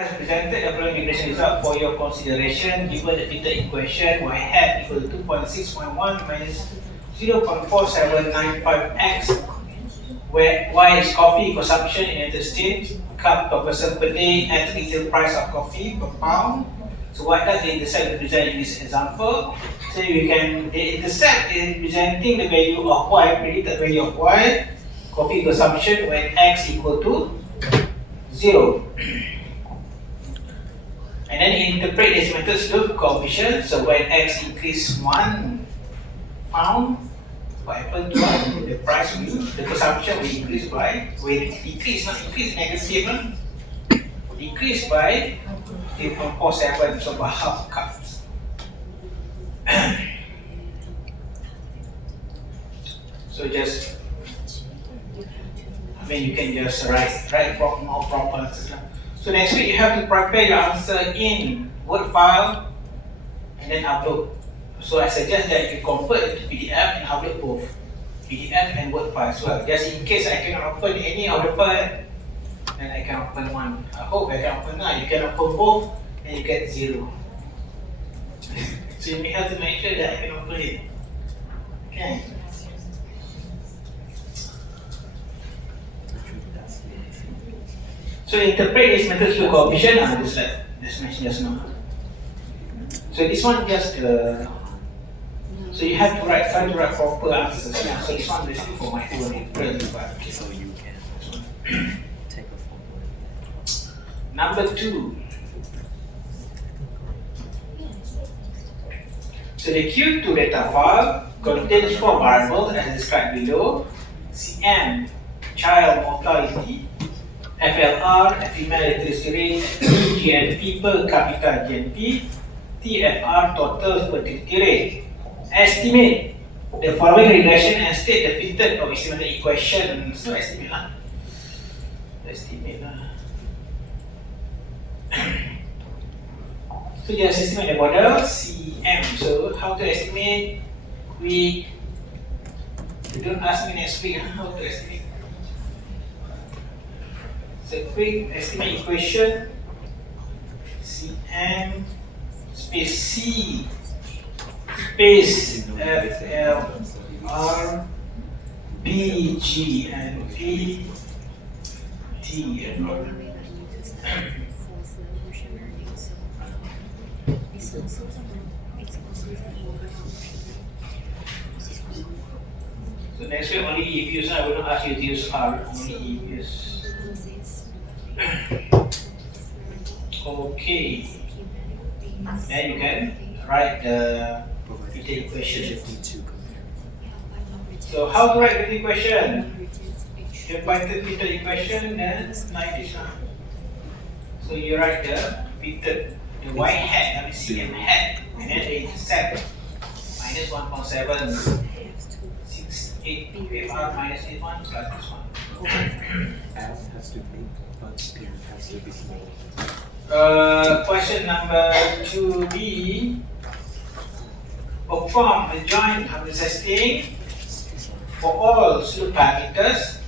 Has presented the following regression result for your consideration. Given the fitted equation y hat equal to 2.6.1 minus 0.4795x, where y is coffee consumption in United States, cup per person per day, at retail price of coffee per pound. So what does the intercept represent in this example? So we can, the intercept is representing the value of y, predicted value of y, coffee consumption when x equal to 0. And then interpret this method's loop coefficient. So when x increase 1 pound, what happens to the price will, the consumption will increase by, will decrease, not increase, negative, decrease by 3.47, so about half cups. So just, you can just write more proper answers. So next week you have to prepare your answer in Word file and then upload. So I suggest that you convert it to PDF and upload both PDF and Word file as well. Just in case I cannot open any of the file, then I can open one. I hope I can open one. You can open both and you get 0. So you may have to make sure that I can open it. Okay. So interpret this method's loop coefficient, just like just mentioned just now. So this one just so you have to try to write proper answers. Yeah. So this one basically for my own interest, but So you can take a photo. Number 2. So the Q2 data file contains 4 variables as described below: CM, child mortality, FLR, female literacy rate, GNP per capita GNP, TFR, total fertility rate. Estimate the following regression and state the fitted or estimated equation. So estimate lah. Estimate lah. So just estimate the model CM. So how to estimate? We don't ask me next week how to estimate. So quick estimate equation CM space C space FLR B G and P T and all. So next week only if use, I will not ask you to use R, only if use. Okay. Then you can write the fitted equation. So how to write the equation? You find the fitted equation, then like this one. So you write the fitted, the y hat, CM hat, and then the intercept minus 1.768 FR minus 81 plus this one. F has to be, but P has to be small. Question number 2B. Perform a joint testing for all slope parameters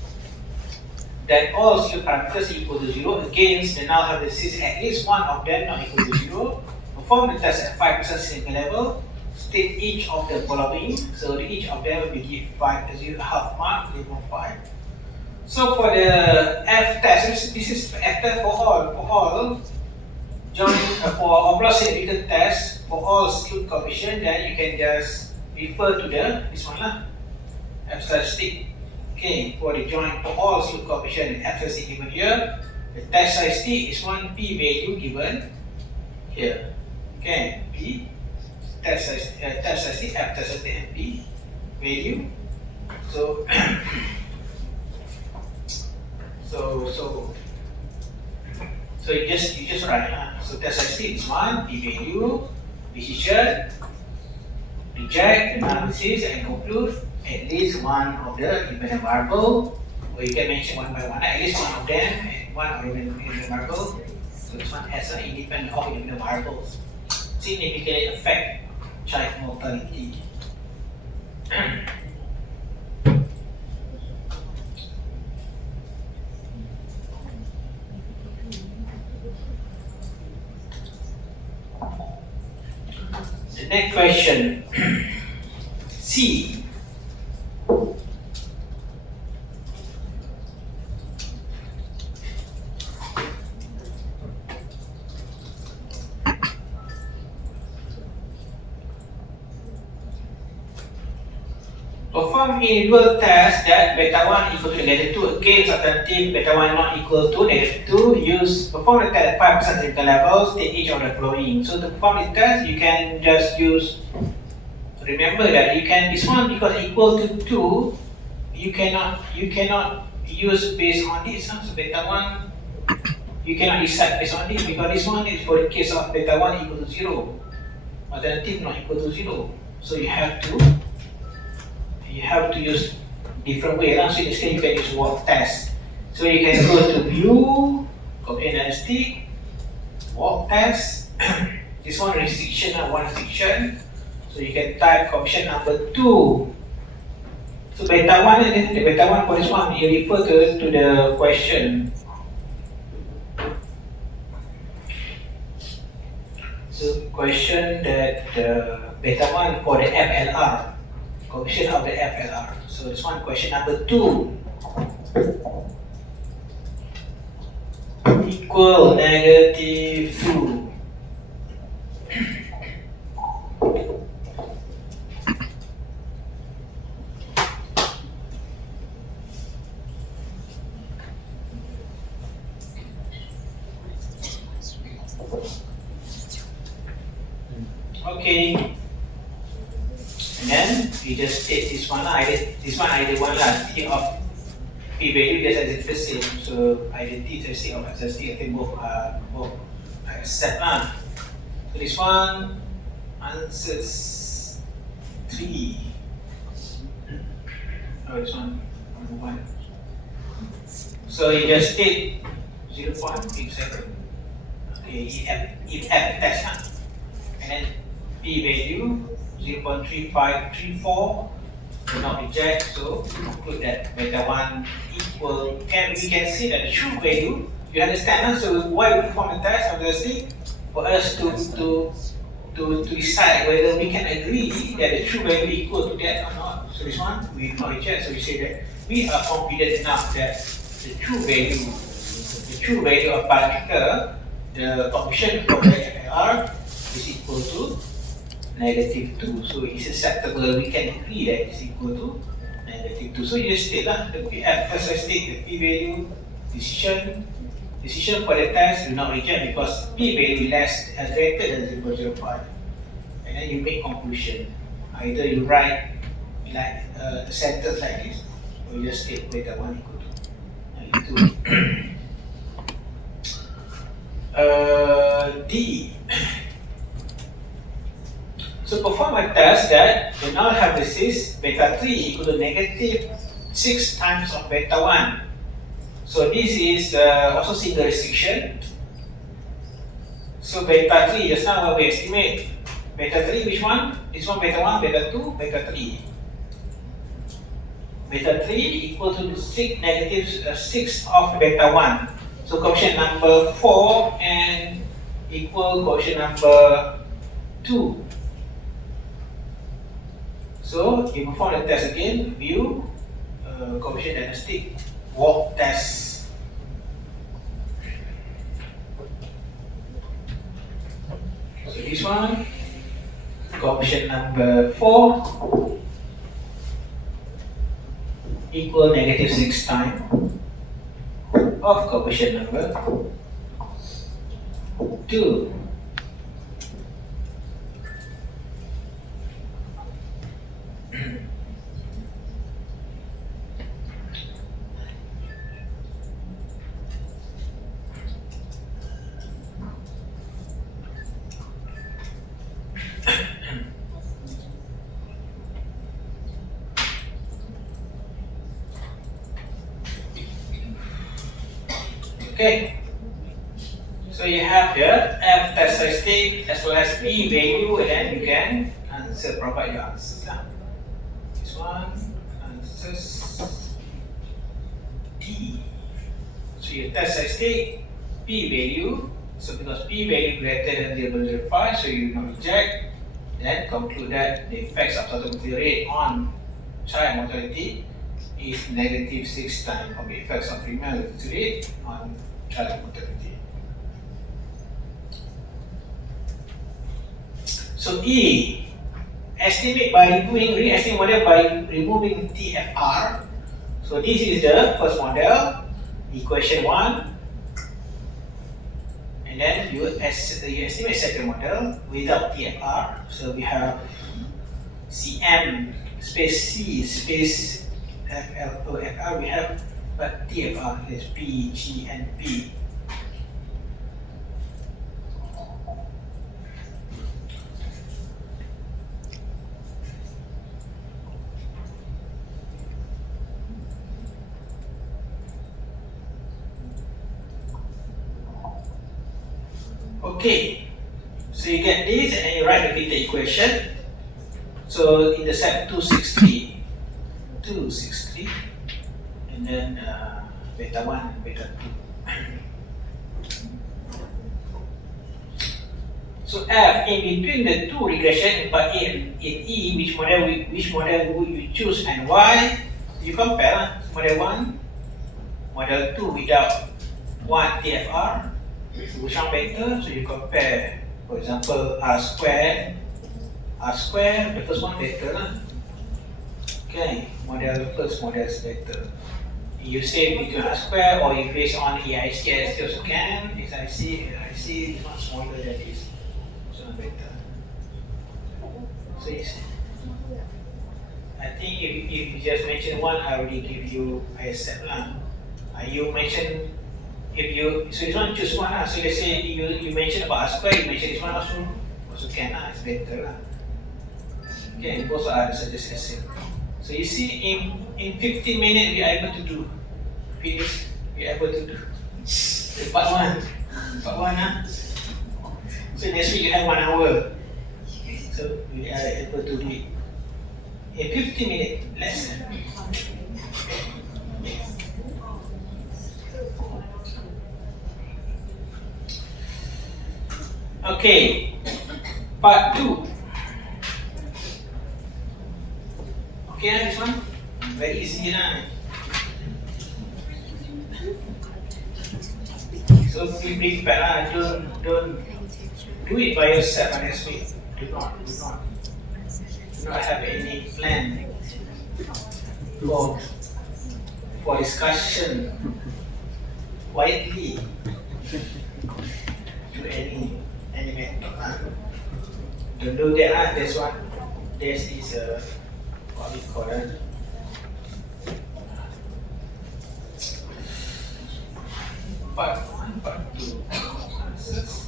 that all slope parameters equal to 0 against the null hypothesis at least one of them not equal to 0. Perform the test at 5% significance level. State each of the following. So each of them will be given 5 half mark, 0.5. So for the F test, this is F test for all joint for overall significant test for all slope coefficient. Then you can just refer to this one lah, F statistic. Okay, for the joint for all slope coefficient, F statistic given here. The test statistic is one p value given here. Okay, p test statistic, F test statistic and p value. So So you just write. So test statistic is 1, p value, decision, reject, analysis, and conclude at least one of the independent variable. Or you can mention one by one, at least one of them, and one of the independent variable. So this one has an independent of independent variables. Significantly affect child mortality. The next question. C. Perform individual test that beta 1 equal to negative 2 against alternative beta 1 not equal to negative 2. Perform the test at 5% critical levels, take each of the following. So to perform the test, you can just use, remember that you can, this one because equal to 2, you cannot use based on this. So beta 1, you cannot decide based on this because this one is for the case of beta 1 equal to 0, alternative not equal to 0. So you have to use different way. So in this case, you can use walk test. So you can go to view, copy and stick, walk test. This one restriction, one restriction. So you can type option number 2. So beta 1 and the beta 1 for this one, you refer to the question. So question that beta 1 for the FLR. Coefficient of the FLR. So this one, question number 2. Equal negative 2. Okay. And then we just state this one. This one either one T of p value just as it's the same. So identity testing of existing, I think both accept lah. So this one answers 3. Oh, this one 1. So you just state 0.87. Okay, if F test lah. And then p value 0.3534 will not reject, so conclude that beta 1 equal, we can see that the true value, you understand, so why we perform the test obviously for us to decide whether we can agree that the true value equal to that or not. So this one we will not reject, so we say that we are confident enough that the true value of parameter, the coefficient of the FLR is equal to negative 2. So it's acceptable, we can agree that it's equal to negative 2. So you just state lah, the PF, first I state the p value, decision for the test will not reject because p value greater than 0.05. And then you make conclusion. Either you write like a sentence like this, or you just state beta 1 equal to negative 2. D. So perform a test that the null hypothesis beta 3 equal to negative 6 times of beta 1. So this is also single restriction. So beta 3, just now what we estimate. Beta 3, which one? This one beta 1, beta 2, beta 3. Beta 3 equal to negative 6 of beta 1. So coefficient number 4 and equal coefficient number 2. So you perform the test again, view, coefficient diagnostic, walk test. So this one, coefficient number 4 equal negative 6 times of coefficient number 2. Okay, so you have here F test statistic as well as P value, and then you can provide your answers. This one answers D. So your test statistic P value. So because P value greater than 0.05, so you will not reject. then conclude that the effects of mortality rate on child mortality is negative 6 times of the effects of female mortality rate on child mortality. So E, estimate by re-estimate model by removing TFR. So this is the first model, equation 1. And then you estimate second model without TFR. So we have CM space C space FL FR. We have but TFR is P, G, and P. Okay, so you get this and then you write the beta equation. So in the set 263, and then beta 1 and beta 2. So F, in between the two regression, but in E, which model would you choose and why? You compare model 1, model 2 without 1 TFR. So which one better? So you compare, for example, R square, the first one better. Okay, first model is better. You say between R square or you base on EIC also can. XIC, this one smaller than this. So better. So you see. I think if you just mention one, I already give you, I accept lah. You mention so this one choose one lah. So let's say you mention about R square, you mention this one also can lah, it's better lah. Okay, both are just the same. So you see in 15 minutes we are able to do finish, we are able to do the part 1 lah. So next week you have 1 hour. So we are able to do it in 15 minutes less than. Okay, part 2. Okay, this one very easy lah. So be prepared lah. Don't do it by yourself next week. Do not have any plan for discussion quietly. Do any method. Don't do that lah. This one, this is what we call it. Part 1, part 2 answers.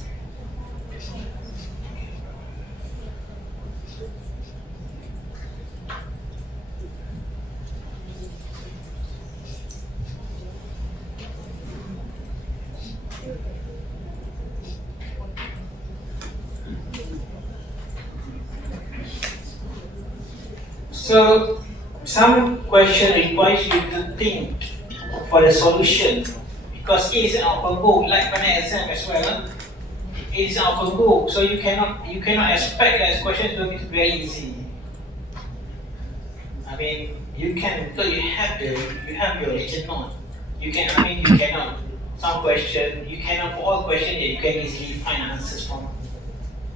So, some question requires you to think for the solution because it is an open book, like final exam as well. It is an open book, so you cannot expect that question to be very easy. I mean, you can because you have your lecture note. You cannot. Some question you cannot for all questions that you can easily find answers from.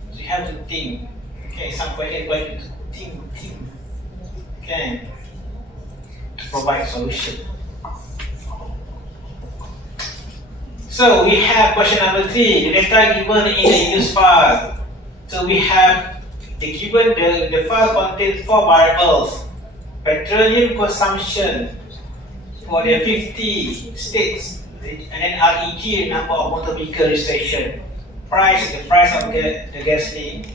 So you have to think. Okay, some question require you to think. Okay, to provide solution. So we have question number 3. The data given in the use file. So we have the file contains 4 variables: petroleum consumption for the 50 states, and then REG, number of motor vehicle registration, the price of the gasoline,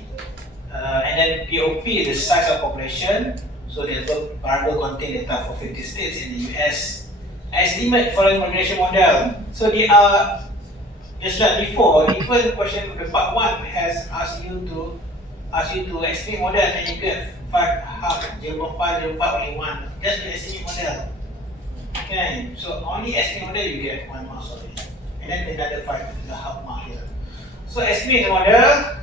and then POP, the size of population. So the variable contain data for 50 states in the US. Estimate following regression model. So they are just like before. Even question the part 1 has asked you to estimate model, and you get 0.5, 0.5, only 1. Just the estimate model. Okay, so only estimate model you get 1 mark of it, and then another 5, the half mark here. So estimate the model.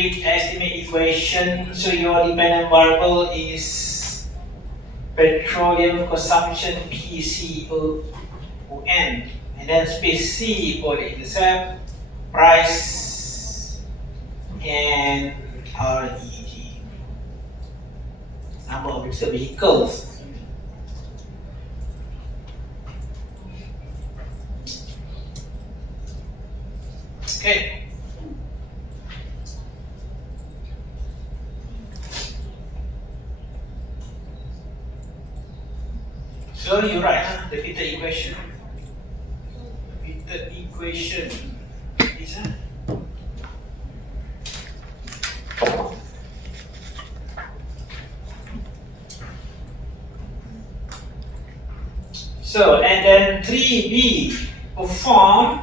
quick estimate equation. So your dependent variable is petroleum consumption PCON, and then space C for the intercept, price, and REG, number of registered vehicles. Okay. So you write the fitted equation. Fitted equation is so, and then 3B, perform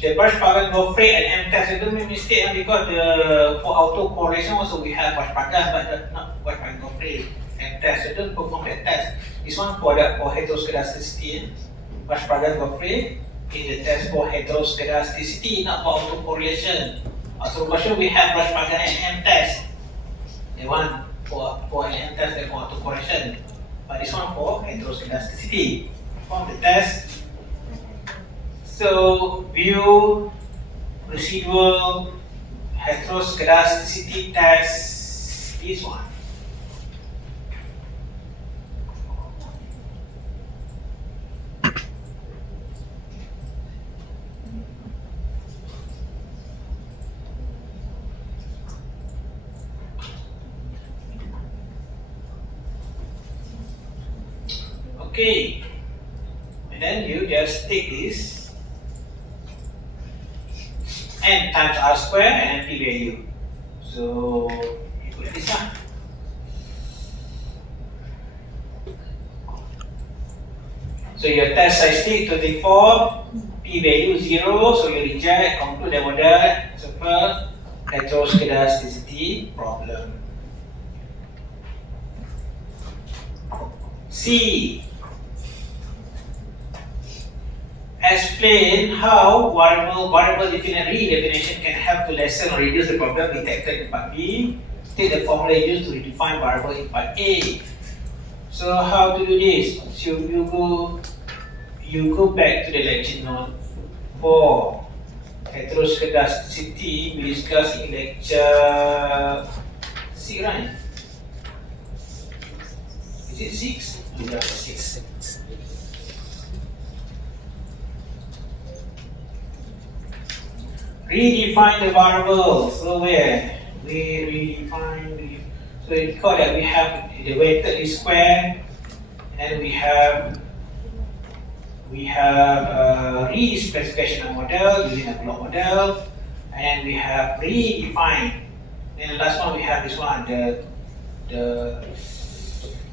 the brush pagan go free and M test. Don't make mistake because for auto correlation also we have brush pagan, but not brush pagan go free and test. So don't perform that test. This one for heteroscedasticity. Brush pagan go free is the test for heteroscedasticity, not for auto correlation. Auto correlation we have brush pagan and M test. The one for an M test and for auto correlation. But this one for heteroscedasticity. Perform the test. So view residual heteroscedasticity test, this one. Okay, and then you just take this n times r square and p value. So you put this one. So your test statistic 24, p value 0, so you reject, conclude the model, simple heteroscedasticity problem. C. Explain how variable redefinition can help to lessen or reduce the problem detected in part B. State the formula used to redefine variable in part A. So how to do this? So you go back to the lecture note for heteroscedasticity we discussed in lecture 6, right? Is it 6? Yeah, 6. Redefine the variable. So where we redefine, so we call that we have the weighted is square, and we have re-specification of model using a block model, and we have redefine. And the last one we have this one, the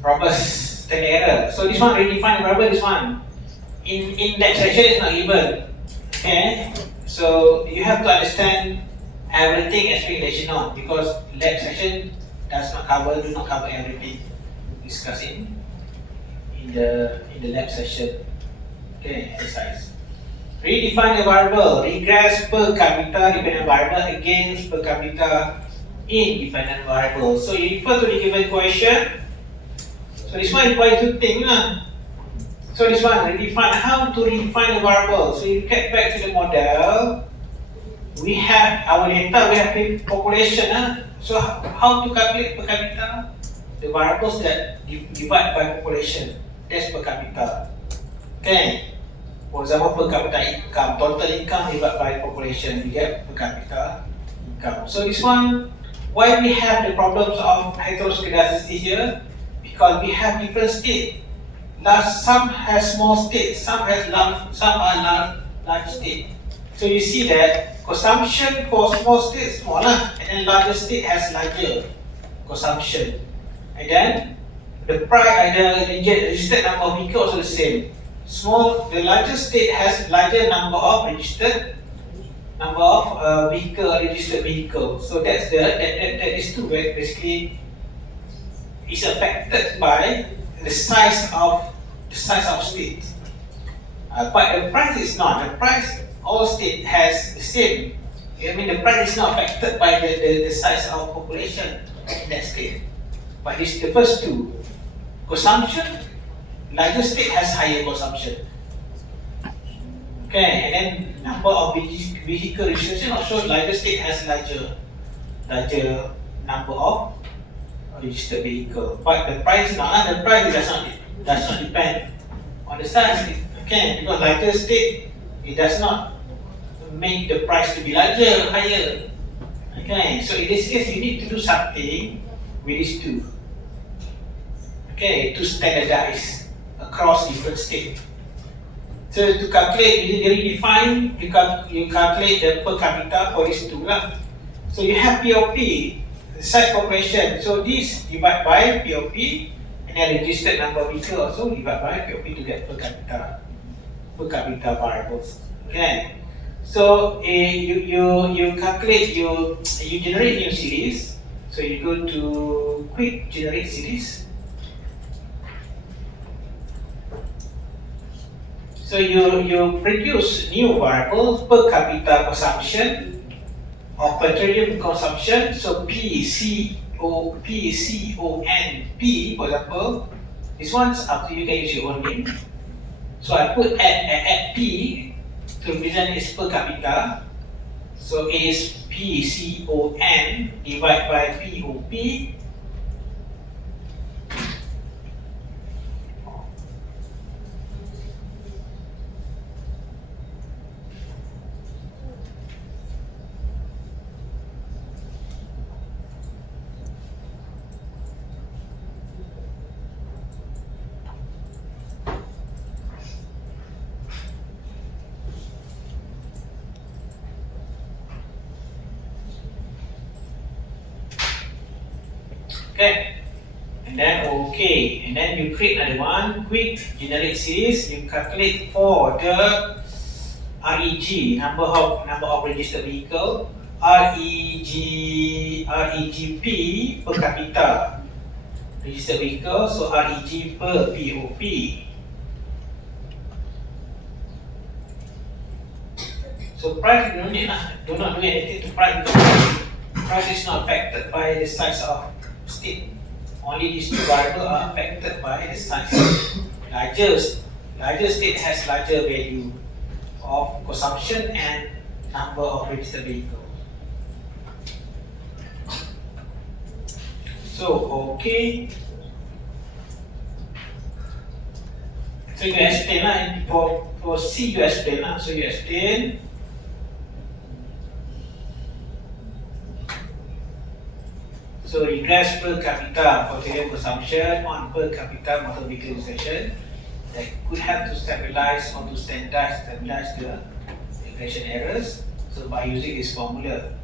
robust standard error. So this one redefine variable. This one in that section is not given. Okay. So you have to understand everything as presentation because lab section do not cover everything discussed in the lab session. Okay, exercise. Redefine the variable. Regress per capita dependent variable against per capita independent variable. So you refer to the given question. So this one requires to think. So this one, redefine, how to redefine the variable. So you get back to the model. We have our data, we have population. So how to calculate per capita? The variables that divide by population, that's per capita. Okay. For example, per capita income, total income divided by population, we get per capita income. So this one, why we have the problems of heteroscedasticity here? Because we have different states. Some has small states, some are large state. So you see that consumption for small state is smaller, and then larger state has larger consumption. And then the price and the registered number of vehicles also the same. The larger state has larger number of registered registered vehicles. So that is two basically is affected by the size of state. But the price is not. The price all state has the same I mean, the price is not affected by the size of population in that state. But it's the first two. Consumption, larger state has higher consumption. Okay, and then number of vehicle registration also larger state has larger number of registered vehicle. But the price the price does not depend on the size. Okay, because larger state it does not make the price to be larger, higher. Okay, so in this case you need to do something with these two. Okay, to standardize across different states. So to calculate, you redefine, you calculate the per capita for these two lah. So you have POP, the size population. So this divide by POP, and then registered number of vehicle also divide by POP to get per capita variables. Okay. So you calculate, you generate new series. So you go to quick generate series. So you produce new variables per capita consumption or petroleum consumption. So PCON, P for example, this one's up to you, can use your own name. So I put add P to represent its per capita. So it is PCON divided by POP. Okay, and then okay, and then you create another one, quick generate series. You calculate for the REG, number of registered vehicle, REGP per capita registered vehicle, so REG per POP. So price you don't need do not do anything to price because price is not affected by the size of state. Only these two variables are affected by the size. Larger state has larger value of consumption and number of registered vehicles. So okay. So you explain lah, for C you explain lah. So you explain. So regress per capita petroleum consumption on per capita motor vehicle registration that could help to stabilize or to stabilize the regression errors. So by using this formula.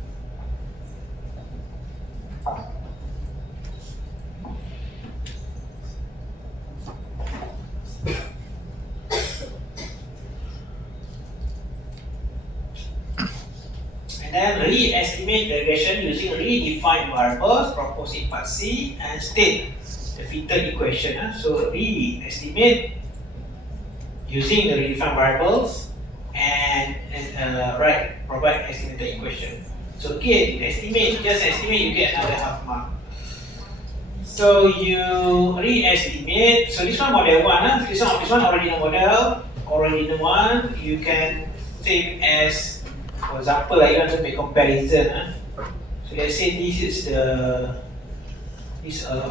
And re-estimate the regression using redefined variables proposed in part C and state the fitted equation. So re-estimate using the redefined variables and provide estimated equation. So again, estimate, just estimate, you get another half mark. So you re-estimate. So this one model 1, this one original model, original one, you can take as, for example, you want to make comparison. So let's say this is the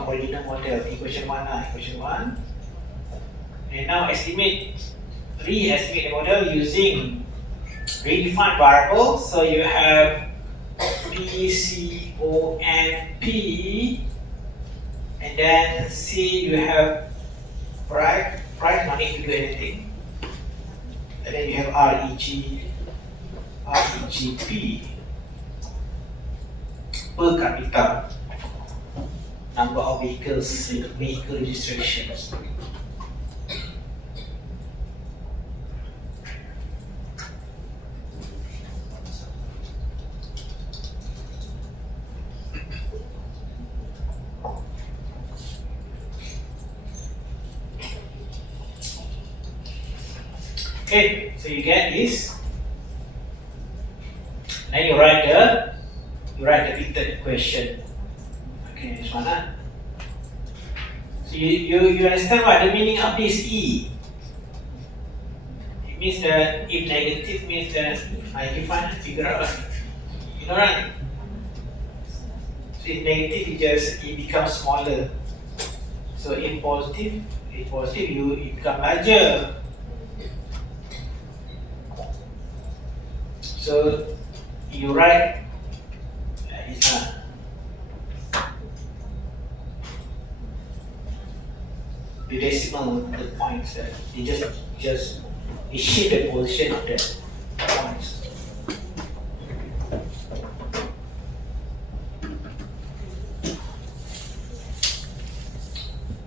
original model, equation 1, equation 1. And now re-estimate the model using redefined variables. So you have PCONP, and then C you have price, no need to do anything. And then you have REGP per capita, number of vehicles, vehicle registrations. Okay, so you get this. Then you write the fitted equation. Okay, this one. So you understand what the meaning of this E? It means that if negative means that I define and figure out. You know, right? So if negative, it becomes smaller. So if positive, it become larger. So you write it's not. The decimal, the points that you just shift the position of the points.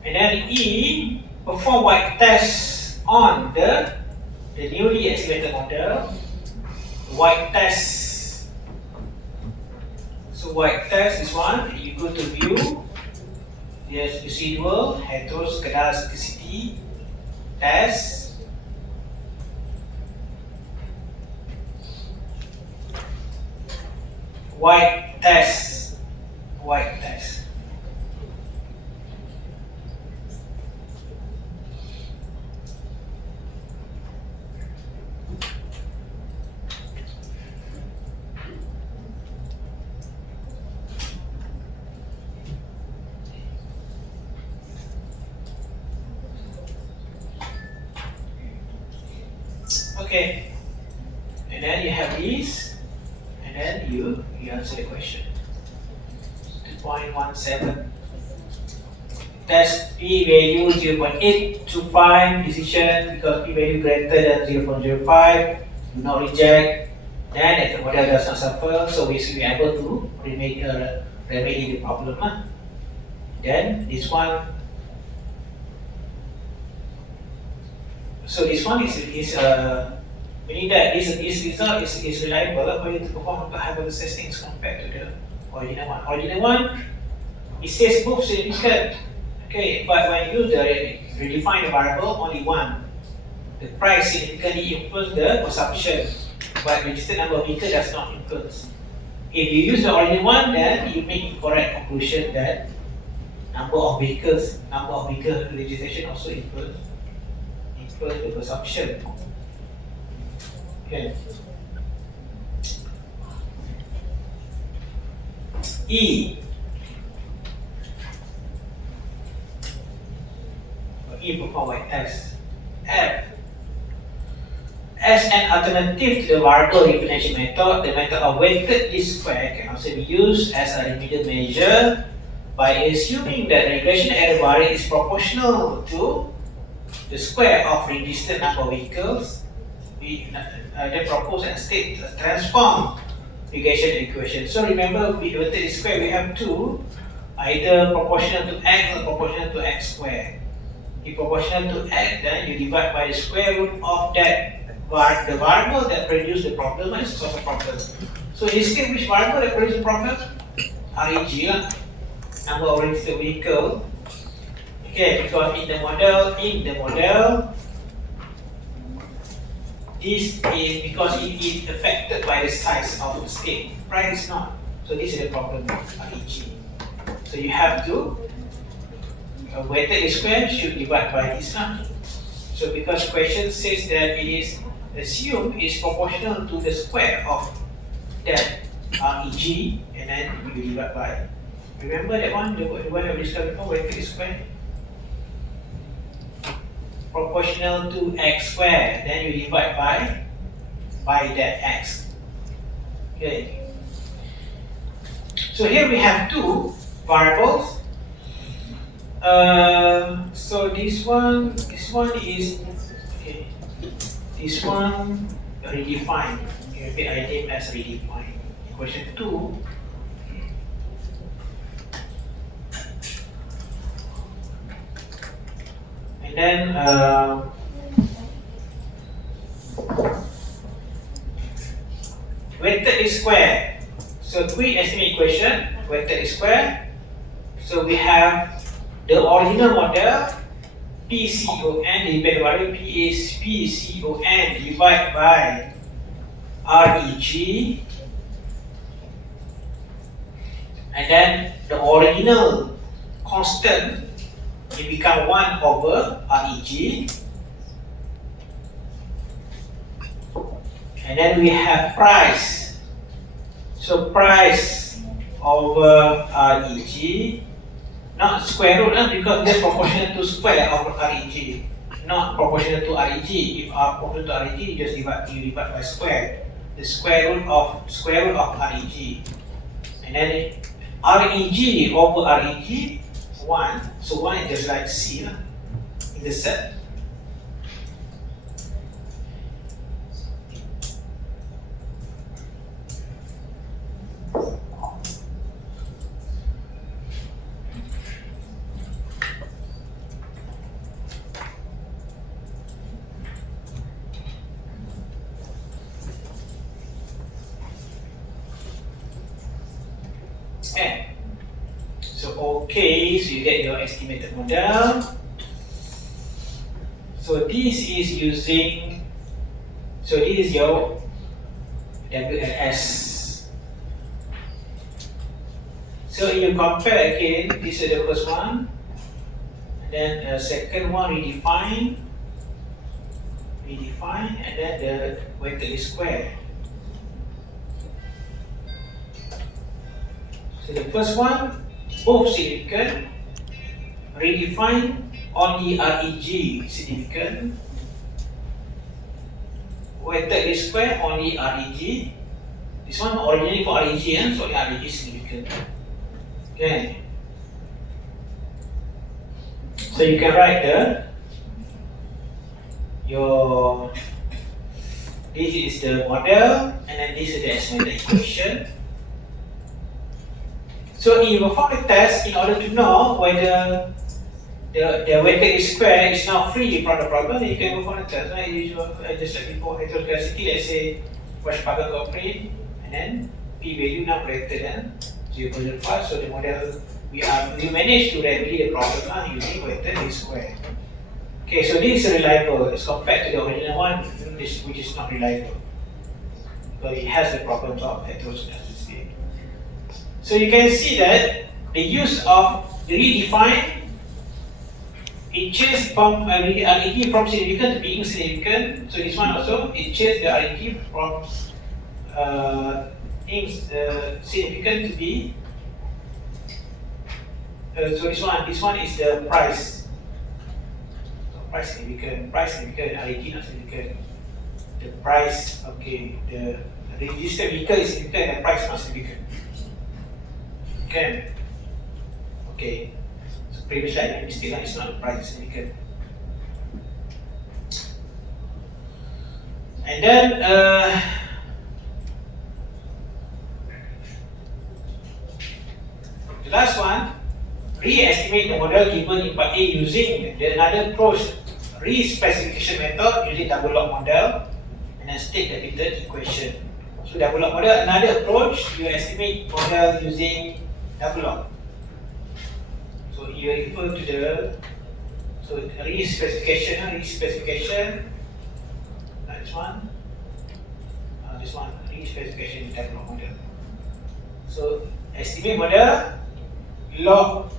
And then E, perform white test on the newly estimated model. White test. So white test is one. You go to view. There's residual, heteroscedasticity test. White test. White test. Okay, and then you have these, and then you answer the question. 2.17. Test P value 0.8 to find decision because P value greater than 0.05. Do not reject. Then the model does not suffer, so we should be able to remedy the problem. Then this one. So this one is meaning that this result is reliable for you to perform hypothesis testings compared to the original one. Original one, it says both significant. Okay, but when you use the redefined variable, only one. The price significantly influences the consumption, but registered number of vehicles does not influence. If you use the original one, then you make correct conclusion that number of vehicles registration also influence the consumption. Okay. E. Perform white test. F. As an alternative to the variable definition method, the method of weighted least square can also be used as a remedial measure by assuming that regression error variance is proportional to the square of registered number of vehicles. We then propose and state a transform regression equation. So remember, with weighted square we have two, either proportional to x or proportional to x squared. If proportional to x, then you divide by the square root of that the variable that produced the problem and solve the problem. So in this case, which variable that produced the problem? REG, number of registered vehicle. Okay, because in the model, this is because it is affected by the size of the state. Price is not. So this is the problem of REG. So you have to weighted square should divide by this one. So because question says that it is assumed is proportional to the square of that REG, and then you divide by. Remember that one, the one that we discussed before, weighted square. Proportional to x squared, then you divide by that x. Okay. So here we have two variables. So this one is okay. This one redefined. Okay, I name as redefined. Question 2. And then weighted square. So quick estimate equation, weighted square. So we have the original model PCON, the dependent variable PCON divided by REG and then the original constant it become 1 over reg, and then we have price. So price over reg, not square root because they're proportional to square of reg, not proportional to reg. If r proportional to reg, you just divide by square. The square root of reg, and then reg over reg 1. So 1 is just like C in the set. Okay. So you get your estimated model. So this is using, so this is your WLS. So you compare again, this is the first one, and then the second one redefine, and then the weighted least square. So the first one, both significant, redefine only reg significant, weighted least square only reg. This one originally for reg, so only reg significant. Okay. So you can write this is the model, and then this is the estimated equation. So you perform the test in order to know whether the weighted least square is now free from the problem. You can perform the test. Right? Just like before, heteroscedasticity, let's say Washbacher got free, and then p value now greater than 0.05. So the model we managed to remedy the problem using weighted least square. Okay, so this is reliable as compared to the original one, which is not reliable. But it has the problems of heteroscedasticity. So you can see that the use of the redefine, it changed from reg from significant to being insignificant. So this one also, it changed the reg from significant to be. So this one is the price. So price significant, reg not significant. The price, okay, the registered vehicle is significant, the price not significant. Okay. So previous slide I mistake, it's not the price significant. And then the last one, re-estimate the model given in part A using another approach, re-specification method using double log model, and then state the given equation. So double log model, another approach, you estimate model using double log. So you refer to the re-specification, this one, re-specification double log model. So estimate model, log.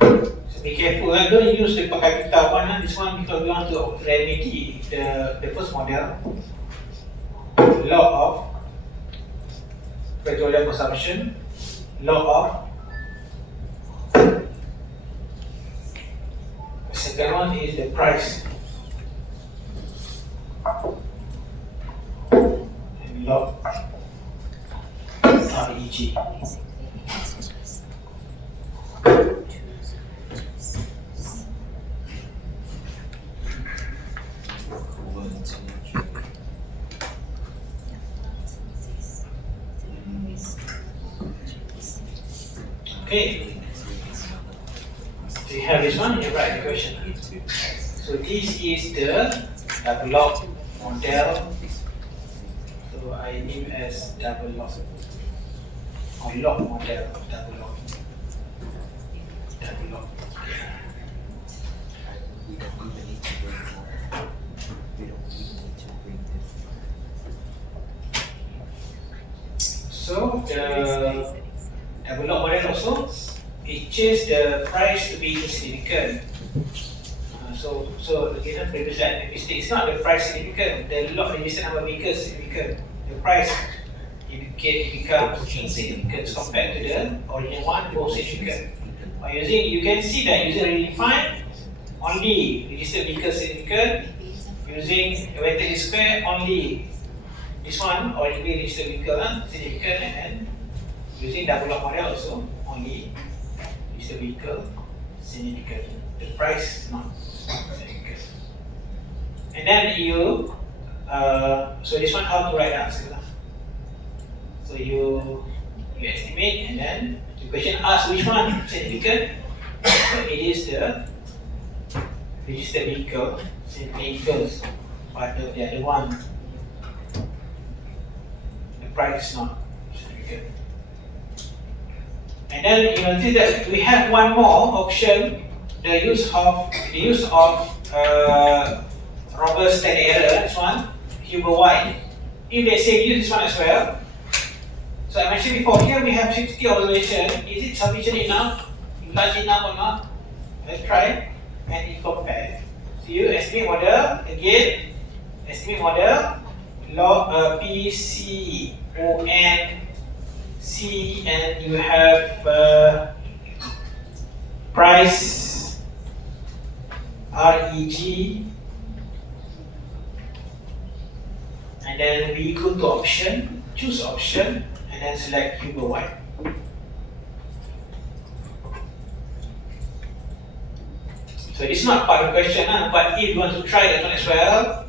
So be careful, don't use the per capita one, this one because we want to remedy the first model, log of petroleum consumption, log of. The second one is the price, and log reg. Okay, so you have this one, you write the question. So this is the double log model. So I name as double log, or log model, double log. So the double lock model also, it changed the price to be insignificant. So again, previously I made mistake. It's not the price significant, the lot registered number of vehicles significant. The price it becomes insignificant compared to the original one, both significant. By using, you can see that user redefine only registered vehicle significant. Using a weighted square, only this one originally registered vehicle significant, and then using double lock model also only registered vehicle significant. The price is not significant. And then you so this one how to write the answer. So you estimate, and then the question asks which one significant. It is the registered vehicle vehicles, but the other one, the price is not significant. And then you notice that we have one more option, the use of robust standard error. This one, Huber White. If let's say use this one as well. So I mentioned before, here we have 60 observations. Is it sufficient enough, large enough or not? Let's try and compare. So you estimate model again. Estimate model log P C O N C, and you have price REG, and then we go to option, choose option, and then select Huber White. So this is not part of the question, but if you want to try that one as well,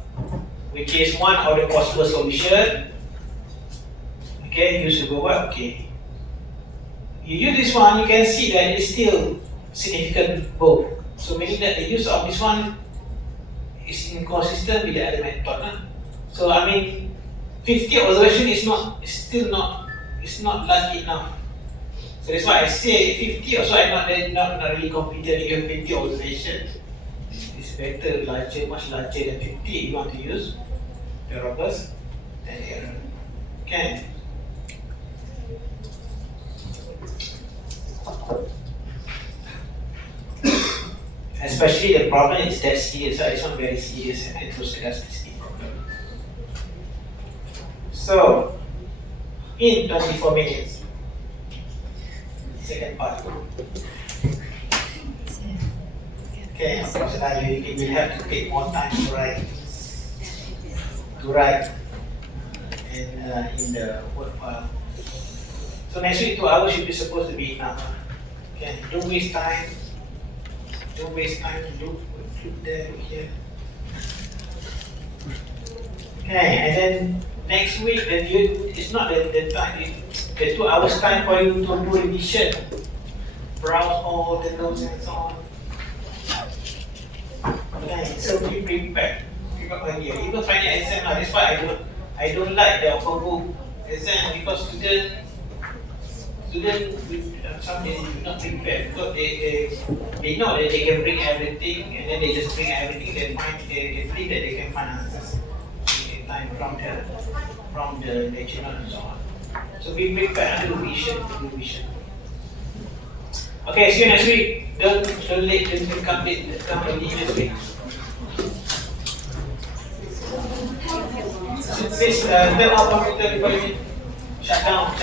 which is one of the possible solution, okay, use Huber White. Okay, you use this one, you can see that it's still significant both. So meaning that the use of this one is inconsistent with the other method. So I mean, 50 observation is not large enough. So that's why I say 50 also not really completed. You have 50 observation. It's better, larger, much larger than 50 if you want to use the robust and error. Okay. Especially the problem is that serious. It's not very serious and heteroscedasticity problem. So, in 24 minutes, second part. Okay, of course, you will have to take more time to write in the word file. So next week 2 hours should be supposed to be enough. Okay, don't waste time. Don't waste time to look there, look here. Okay, and then next week it's not the time, the 2 hours time for you to do revision, browse all the notes and so on. Okay, so be prepared. Even final exam, that's why I don't like the open book exam, because students with some days do not prepare, because they know that they can bring everything, and then they just bring everything. They believe that they can find answers in time from the lecture note and so on. So be prepared, do revision. Okay, see you next week. Don't come late. Come early next week. So please turn off computer before you shut down.